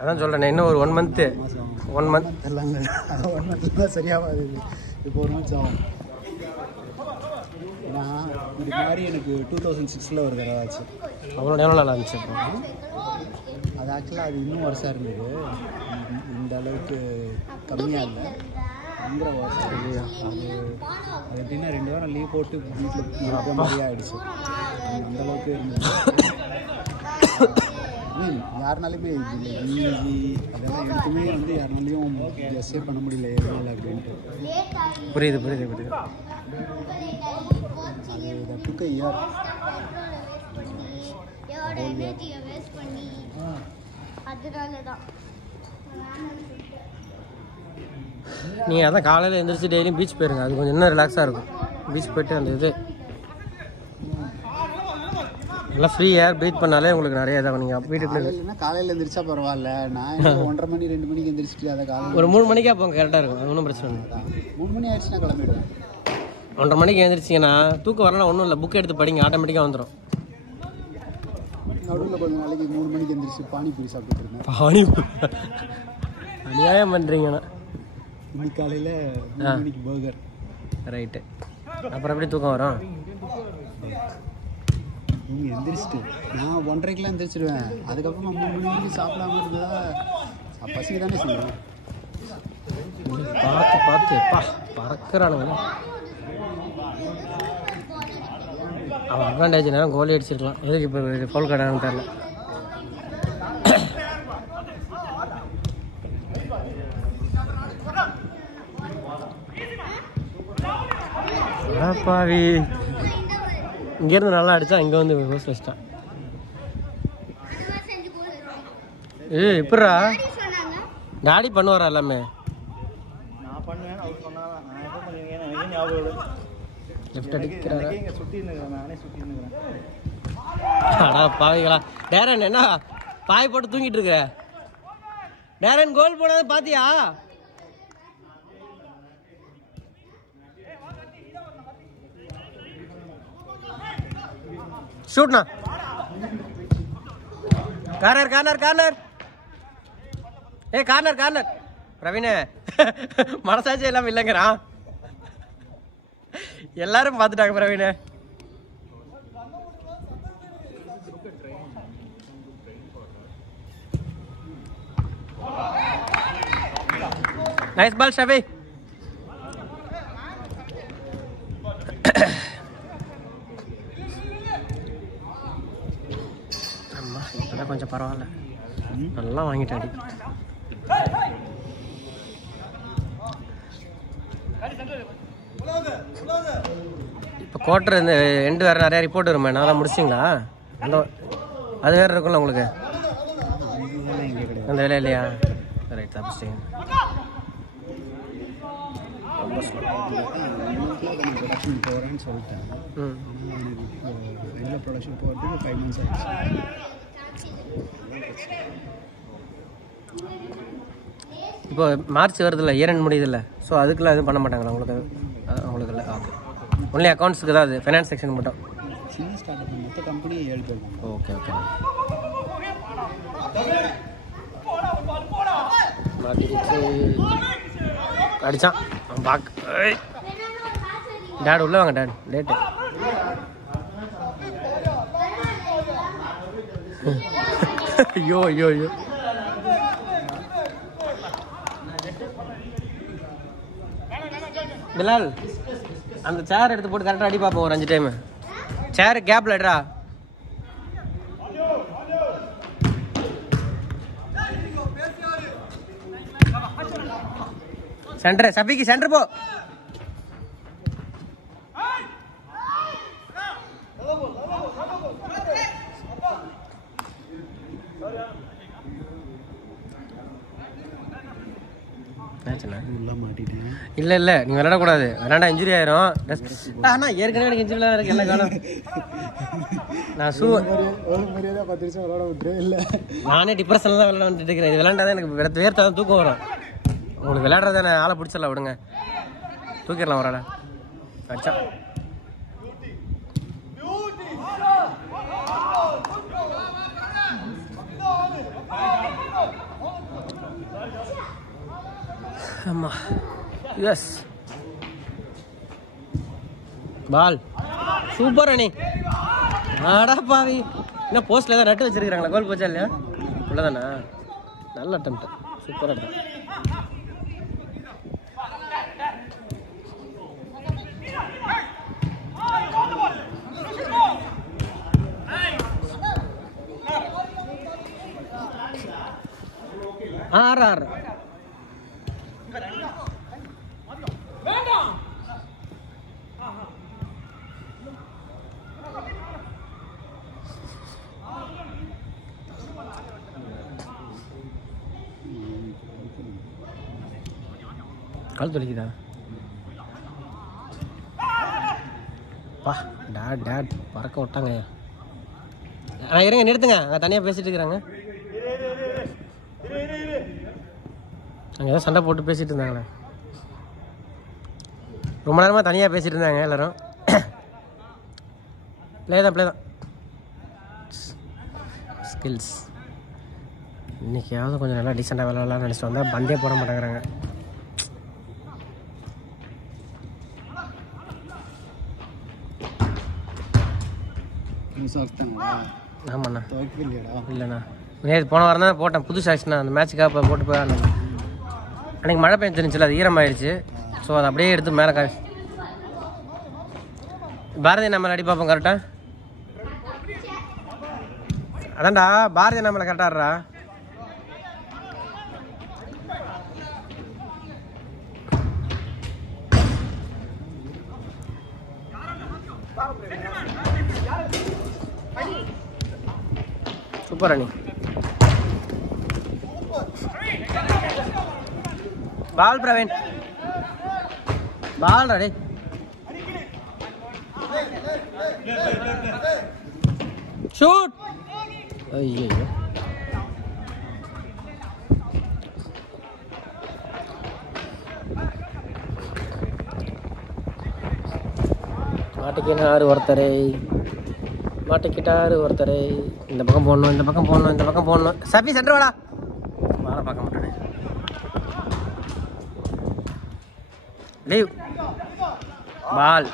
அதான் சொல்கிறேன், இன்னும் ஒரு 1 month 1 month இல்லைங்க, 1 month தான் சரியாகாது. இப்போ 1 month ஆகும். ஏன்னா இது மாதிரி எனக்கு 2006 ஒரு தடவை ஆச்சு. எவ்வளோ நாள் இருந்துச்சு இப்போ? அது ஆக்சுவலாக அது இன்னும் வருஷம் இருந்தது. இந்த அளவுக்கு கம்மியாக இல்லை, பயங்கர வருஷம். அது எப்படின்னா 2 வாரம் லீவ் போட்டு வீட்டில் இருக்கிற மாதிரியே ஆகிடுச்சு. அந்தளவுக்கு இருந்தது. யாருனாலுமே ஈஸி அதெல்லாம் எடுத்துமே யாருனாலையும் ஜஸ்டே பண்ண முடியல எதுவும் அப்படின்ட்டு. புரியுது. அது டுக் a year. நீங்கள் அதான் காலையில் எழுந்திரிச்சு டெய்லியும் பீச் போயிருங்க, அது கொஞ்சம் இன்னும் ரிலாக்ஸாக இருக்கும். பீச் போய்ட்டு அந்த இது நல்லா ஃப்ரீ ஏர் ப்ரீத் பண்ணாலே உங்களுக்கு நிறைய இதாகும். நீங்கள் வீட்டுக்குள்ள காலையில் எழுந்திரிச்சா பரவாயில்ல, நான் 1:30 மணி 2 மணிக்கு எழுந்திரிச்சிட்டு அதை காலையில் ஒரு 3 மணிக்கே அப்போ கரெக்டாக இருக்கும், அது ஒன்றும் பிரச்சனை இல்லை. 3 மணி ஆயிடுச்சுன்னா கிளம்பிடுவேன். 1:30 மணிக்கு எழுந்திரிச்சிங்கன்னா தூக்கம் வரலாம் ஒன்றும் இல்லை, புக் எடுத்து படிங்க, ஆட்டோமேட்டிக்காக வந்துடும். நடுவில் கொஞ்சம் நாளைக்கு 3 மணிக்கு எழுந்திரிச்சு பானிபூரி சாப்பிட்டு இருந்தேன். பானிபூரி அநியாயம் பண்ணுறீங்கண்ணா. இன்னைக்கு காலையில் 3 மணிக்கு பர்கர். ரைட்டு, அப்புறம் எப்படி தூக்கம் வரும்? நீங்கள் எந்திரிச்சிட்டு நான் 1:30க்கெலாம் எந்திரிச்சிடுவேன். அதுக்கப்புறம் 3 மணிக்கு சாப்பிடாம இருந்தால் பசிக்கு தானே செய்வேன். பார்த்து பறக்கிறானுங்க. அவன் அட்வான்டேஜ் நேரம் கோலி அடிச்சிருக்கலாம், எதுக்கு இப்போ ஃபவுல் கார்டானு தெரில. பாவி இங்கேருந்து நல்லா அடித்தா இங்கே வந்து கோஸ் வச்சிட்டான். எப்படா டாடி பண்ணுவாரா எல்லாமே? லெஃப்ட் அடிக்கிறாரா? அடா பாவிங்களா. டேரன் என்ன பாய் போட்டு தூங்கிட்டு இருக்க? டேரன் கோல் போனது பாத்தியா? ஷூட்னா கார்னர் ஏ கார்னர் பிரவீனே மனசாட்சி எல்லாம் இல்லைங்கிறான். எல்லாரும் பார்த்துட்டாங்க பிரவீனே. Nice ball Shafi. அம்மா இப்போதான் கொஞ்சம் பரவாயில்ல, நல்லா வாங்கிட்டாடி. இப்போ குவார்டர் இந்த எண்டு வேறு நிறையா ரிப்போர்ட் வருமே, நல்லா முடிச்சிங்களா? அந்த அது வேறு இருக்கும்ல உங்களுக்கு, அந்த வேலை இல்லையா? ரைட் தப்பிச்சிங்க. ப்ரொடக்ஷன் போகிறேன்னு சொல்லிட்டேன். ரெகுலர் ப்ரொடக்ஷன் போகிறதுக்கு 5 months ஆகிடுச்சு. இப்போ மார்ச் வருதில்ல, இயர் முடியுதில்ல, ஸோ அதுக்குலாம் எதுவும் பண்ண மாட்டாங்களா உங்களுக்கு? உங்களுக்கு இல்லை, ஓகே. ஒன்லி அக்கௌண்ட்ஸுக்கு தான், அது ஃபைனான்ஸ் செக்ஷன் மட்டும். சின்ன ஸ்டார்ட் அப் மொத்த கம்பெனியை 7 பேர். ஓகே அடித்தான் அவன் பார்க்க. டேட் உள்ளே வாங்க, டேட் லேட்டு. ஐயோ பிலால் அந்த சேர் எடுத்து போட்டு கரெக்டாக அடி பார்ப்போம் ஒரு 5 டைம். சேர் கேப்ல எடுறா. சென்டர் சபிக்கு சென்டர் போ. இல்ல நீ விளையாடக்கூடாது, விளையாண்டா இன்ஜுரி ஆயிரும். ஆனா ஏற்கனவே எனக்கு இன்ஜுரி இருக்கு, என்ன காலம். நான் நானே டிப்ரெஷன்ல தான் விளையாண்டுட்டு இருக்கிறேன். இது விளையாண்டாதான் எனக்கு வேர்த்தான் தூக்கம் வரும். உங்களுக்கு விளையாடுறதானே, ஆளை பிடிச்சிடலாம், விடுங்க, தூக்கிடலாம் ஒரு ஆளை. அச்சா ஆமாம் எஸ் பால் சூப்பர் அணி. ஆடா பாவி, இன்னும் போஸ்ட்டில் தான் நட்டு வச்சிருக்கிறாங்களா? கோல் போச்சா இல்லையா? உள்ளதாண்ணா, நல்ல அட்டம், சூப்பராக இருக்கும். ஆறு கால் தொலைக்குதா? பா டேட் டேட் பறக்க விட்டாங்க. இருங்க நிறுத்துங்க, அங்கே தனியாக பேசிட்டு இருக்கிறாங்க. அங்கே ஏதோ சண்டை போட்டு பேசிகிட்டு இருந்தாங்களே, ரொம்ப நேரமாக தனியாக பேசிகிட்டு இருந்தாங்க எல்லோரும். ப்ளே தான் ஸ்கில்ஸ். இன்றைக்கியாவது கொஞ்சம் நல்லா டீசெண்டாக விளையாடலாம்னு நினச்சிட்டு வந்தால் பந்தே போட மாட்டேங்கிறாங்க. ஆமாண்ணா, இல்லைண்ணா நேற்று போன வாரம் தான் போட்டேன், புது சாக்ஸ்ண்ணா. அந்த மேட்சுக்காக இப்போ போட்டு போய் அன்றைக்கி மழை பெஞ்சிருந்துச்சுல, அது ஈரமாயிடுச்சு. ஸோ அதை அப்படியே எடுத்து மேலே காய். பாரதி நம்மளை அடி பார்ப்போம் கரெக்டாக. அதான்டா பாரதி நம்மளை கரெக்டாடுறா. சூப்பர் அணி. பால் பிரவீன், பால் ரெடி. ஷூட். ஐயோ மாட்டிக்கினாரு ஒருத்தரை, மாட்டிக்கிட்டாரு ஒருத்தரை. இந்த பக்கம் போடணும், இந்த பக்கம் போடணும், இந்த பக்கம் போடணும். சபி சென்டர் வாடா, வாழ பார்க்க மாட்டேன். லீவ் பால்.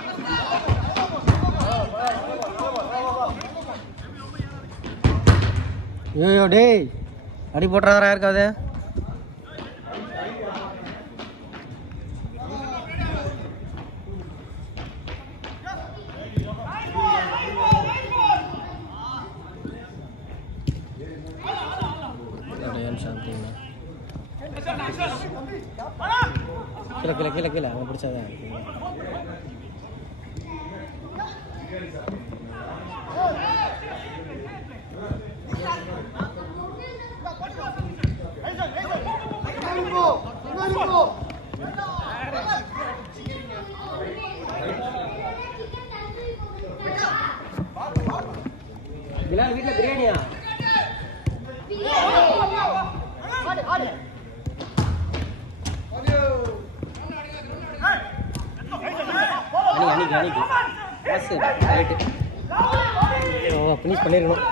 ஐயோ டேய், அடி போட்டுறாதரா இருக்காது. கீழே கீழே கீழே கீழே அவன் பிடிச்சாதான். வீட்டில் பிரியாணியா? ஃபினிஷ் பண்ணிருக்கணும்.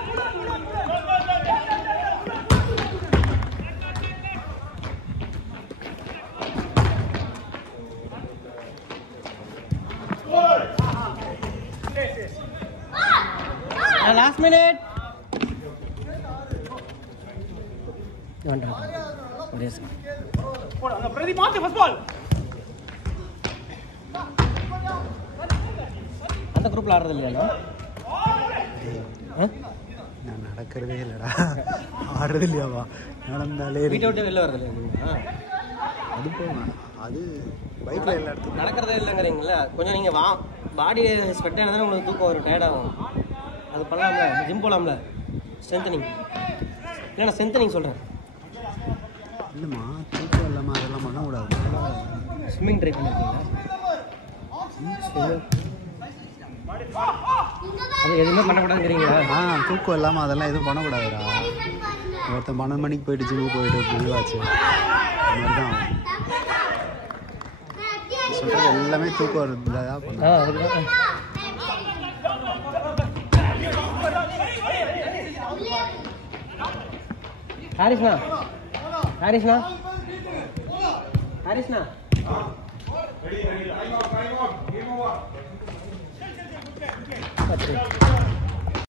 லாஸ்ட் மினிட் அந்த குரூப்ல ஆடுறது இல்லையா? நான் நடக்கிறதே இல்லைடா, ஆடுறது இல்லையாவா? நடந்தாலே வீட்டை விட்டு வெளில வரது இல்லையா? அது போவேன், அது பைக்கில் எல்லா இடத்துக்கும் நடக்கிறதே இல்லைங்கிறீங்களா? கொஞ்சம் நீங்கள் பாடி ஸ்வெட் ஆனதால் உங்களுக்கு தூக்கம் வரும், டயர்ட் ஆகும். அது பண்ணலாம்ல, ஜிம் போகலாம்ல, ஸ்ட்ரென்த்தனிங். இல்லை நான் ஸ்ட்ரென்த்தனிங் சொல்கிறேன். இல்லைம்மா, தூக்கம் இல்லாமல் அதெல்லாம் பண்ணக்கூடாது. ஸ்விம்மிங் ட்ரை பண்ணியிருக்கீங்களா? அது எதுவுமே பண்ணக்கூடாதுங்கிறீங்களா? தூக்கம் இல்லாமல் அதெல்லாம் எதுவும் பண்ணக்கூடாதுடா. ஒருத்தன் 12 மணிக்கு போயிட்டு ஜிம்முக்கு போயிட்டு முடிவாச்சு, அது மாதிரி தான் சொல்கிறது. எல்லாமே தூக்கம் இருந்தால் பண்ண. ஹாரிஷ்ணா, ஹாரிஷ்ணா, ஹரிஷ்ணா பத்து